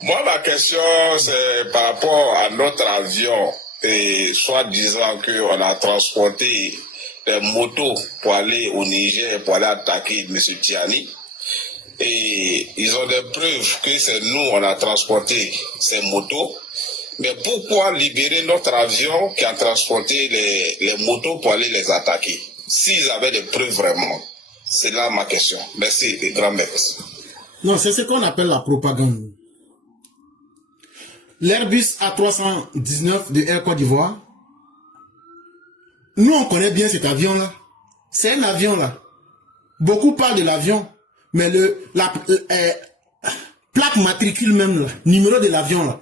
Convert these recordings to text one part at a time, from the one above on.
Moi, ma question, c'est par rapport à notre avion, et soit disant qu'on a transporté des motos pour aller au Niger, pour aller attaquer M. Tiani. Et ils ont des preuves que c'est nous, on a transporté ces motos. Mais pourquoi libérer notre avion qui a transporté les motos pour aller les attaquer? S'ils avaient des preuves vraiment. C'est là ma question. Merci, les grands merci. Non, c'est ce qu'on appelle la propagande. L'Airbus A319 de Air Côte d'Ivoire, nous on connaît bien cet avion-là. C'est un avion là. Beaucoup parlent de l'avion, mais la plaque matricule même, là, numéro de l'avion là,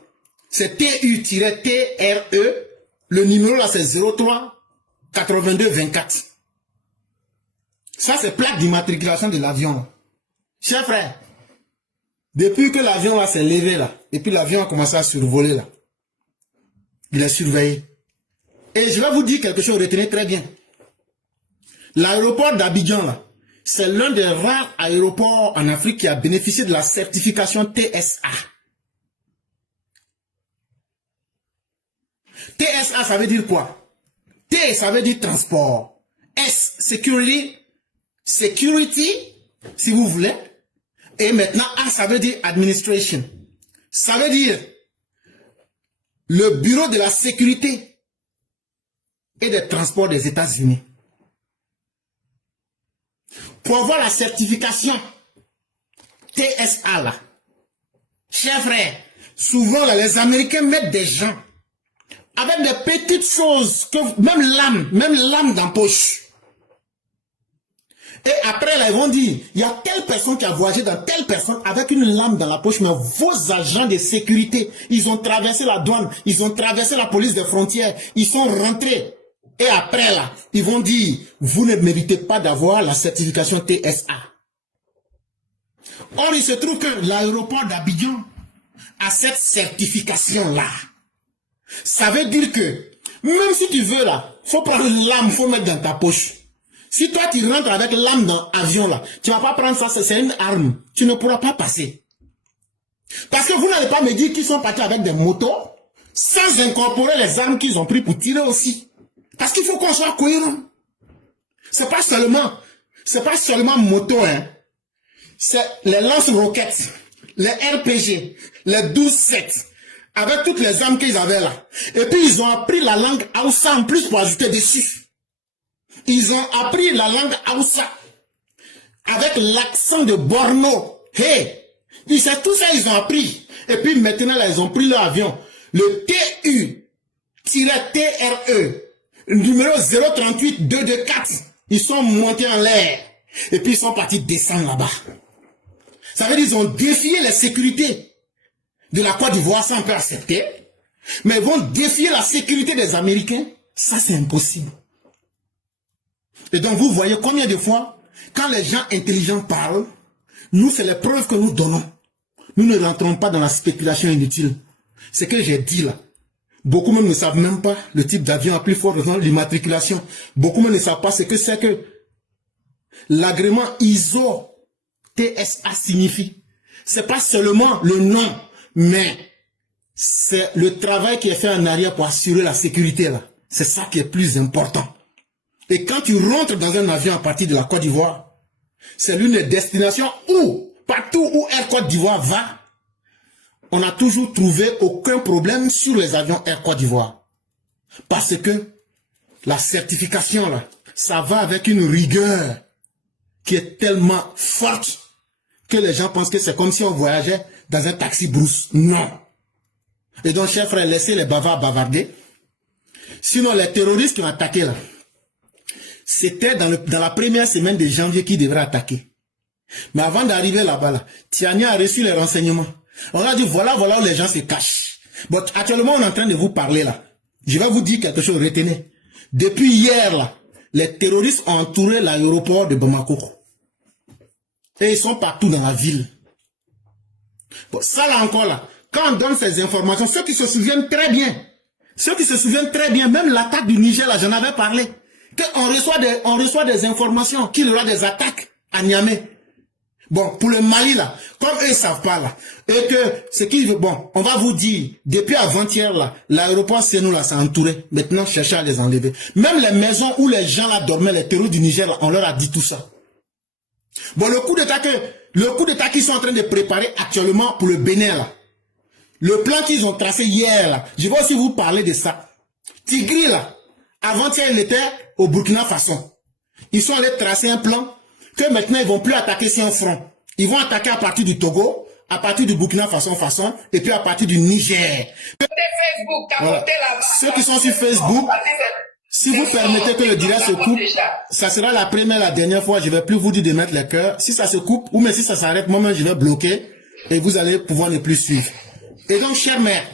c'est TU-TRE, le numéro là c'est 03 82 24. Ça c'est plaque d'immatriculation de l'avion là. Chers frères, depuis que l'avion là s'est levé là, et puis l'avion a commencé à survoler là, il est surveillé. Et je vais vous dire quelque chose, retenez très bien. L'aéroport d'Abidjan là, c'est l'un des rares aéroports en Afrique qui a bénéficié de la certification TSA. TSA, ça veut dire quoi? T, ça veut dire transport. S, security, si vous voulez. Et maintenant, A, ça veut dire administration. Ça veut dire le bureau de la sécurité et des transports des États-Unis. Pour avoir la certification TSA là, chers frères, souvent là, les Américains mettent des gens avec des petites choses, que même lame dans la poche. Et après là, ils vont dire, il y a telle personne qui a voyagé dans telle personne avec une lame dans la poche, mais vos agents de sécurité, ils ont traversé la douane, ils ont traversé la police des frontières, ils sont rentrés. Et après là, ils vont dire, vous ne méritez pas d'avoir la certification TSA. Or, il se trouve que l'aéroport d'Abidjan a cette certification-là. Ça veut dire que, même si tu veux là, faut prendre une lame, faut mettre dans ta poche. Si toi tu rentres avec l'âme dans l'avion là, tu vas pas prendre ça, c'est une arme. Tu ne pourras pas passer. Parce que vous n'allez pas me dire qu'ils sont partis avec des motos, sans incorporer les armes qu'ils ont pris pour tirer aussi. Parce qu'il faut qu'on soit cohérent. C'est pas seulement moto, hein. C'est les lance-roquettes, les RPG, les 12-7, avec toutes les armes qu'ils avaient là. Et puis ils ont appris la langue Hausa en plus pour ajouter dessus. Ils ont appris la langue Hausa avec l'accent de Borno. Hey! Tout ça, ils ont appris. Et puis maintenant, là, ils ont pris leur avion. Le TU-TRE, numéro 038-224. Ils sont montés en l'air. Et puis ils sont partis descendre là-bas. Ça veut dire qu'ils ont défié la sécurité de la Côte d'Ivoire, ça on peut accepter. Mais ils vont défier la sécurité des Américains. Ça, c'est impossible. Et donc, vous voyez combien de fois, quand les gens intelligents parlent, nous, c'est les preuves que nous donnons. Nous ne rentrons pas dans la spéculation inutile. Ce que j'ai dit là, beaucoup même ne savent même pas le type d'avion, à plus forte raison, l'immatriculation. Beaucoup même ne savent pas ce que c'est que l'agrément ISO TSA signifie. C'est pas seulement le nom, mais c'est le travail qui est fait en arrière pour assurer la sécurité là. C'est ça qui est plus important. Et quand tu rentres dans un avion à partir de la Côte d'Ivoire, c'est l'une des destinations où, partout où Air Côte d'Ivoire va, on n'a toujours trouvé aucun problème sur les avions Air Côte d'Ivoire. Parce que la certification, là, ça va avec une rigueur qui est tellement forte que les gens pensent que c'est comme si on voyageait dans un taxi brousse. Non. Et donc, chers frères, laissez les bavards bavarder. Sinon, les terroristes qui ont attaqué là, c'était dans la première semaine de janvier qu'ils devraient attaquer. Mais avant d'arriver là-bas, là, Tiani a reçu les renseignements. On a dit, voilà où les gens se cachent. Bon, actuellement, on est en train de vous parler là. Je vais vous dire quelque chose, retenez. Depuis hier, là, les terroristes ont entouré l'aéroport de Bamako. Et ils sont partout dans la ville. Bon, ça là encore là, quand on donne ces informations, ceux qui se souviennent très bien, même l'attaque du Niger là, j'en avais parlé. On reçoit des informations qu'il y aura des attaques à Niamey. Bon, pour le Mali, là, comme eux ne savent pas, là, et que ce qu'ils veulent, bon, on va vous dire, depuis avant-hier, là, l'aéroport, c'est nous, là, c'est entouré. Maintenant, cherchez à les enlever. Même les maisons où les gens, là, dormaient, les terroristes du Niger, là, on leur a dit tout ça. Bon, le coup d'état qu'ils sont en train de préparer actuellement pour le Bénin, là, le plan qu'ils ont tracé hier, là, je vais aussi vous parler de ça. Tigri, là, avant-hier, il était au Burkina Faso. Ils sont allés tracer un plan que maintenant, ils vont plus attaquer sur un front. Ils vont attaquer à partir du Togo, à partir du Burkina Faso, et puis à partir du Niger. Voilà. Ceux qui sont sur Facebook, si vous permettez que le direct se coupe, ça sera la première, la dernière fois, je vais plus vous dire de mettre les cœurs. Si ça se coupe, ou même si ça s'arrête, moi-même, je vais bloquer, et vous allez pouvoir ne plus suivre. Et donc, chers mères,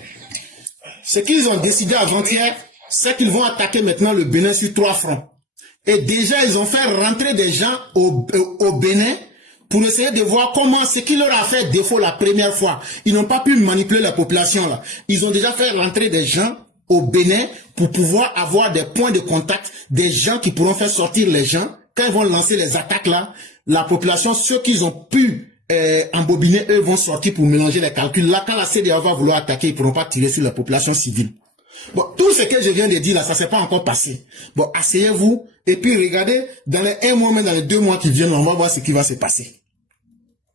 ce qu'ils ont décidé avant-hier, c'est qu'ils vont attaquer maintenant le Bénin sur 3 fronts. Et déjà, ils ont fait rentrer des gens au Bénin pour essayer de voir comment ce qui leur a fait défaut la première fois. Ils n'ont pas pu manipuler la population là. Ils ont déjà fait rentrer des gens au Bénin pour pouvoir avoir des points de contact, des gens qui pourront faire sortir les gens. Quand ils vont lancer les attaques là, la population, ceux qu'ils ont pu embobiner, eux vont sortir pour mélanger les calculs. Là, quand la CDA va vouloir attaquer, ils ne pourront pas tirer sur la population civile. Bon, tout ce que je viens de dire là, ça s'est pas encore passé. Bon, asseyez-vous et puis regardez, dans les 1 mois, mais dans les 2 mois qui viennent, on va voir ce qui va se passer.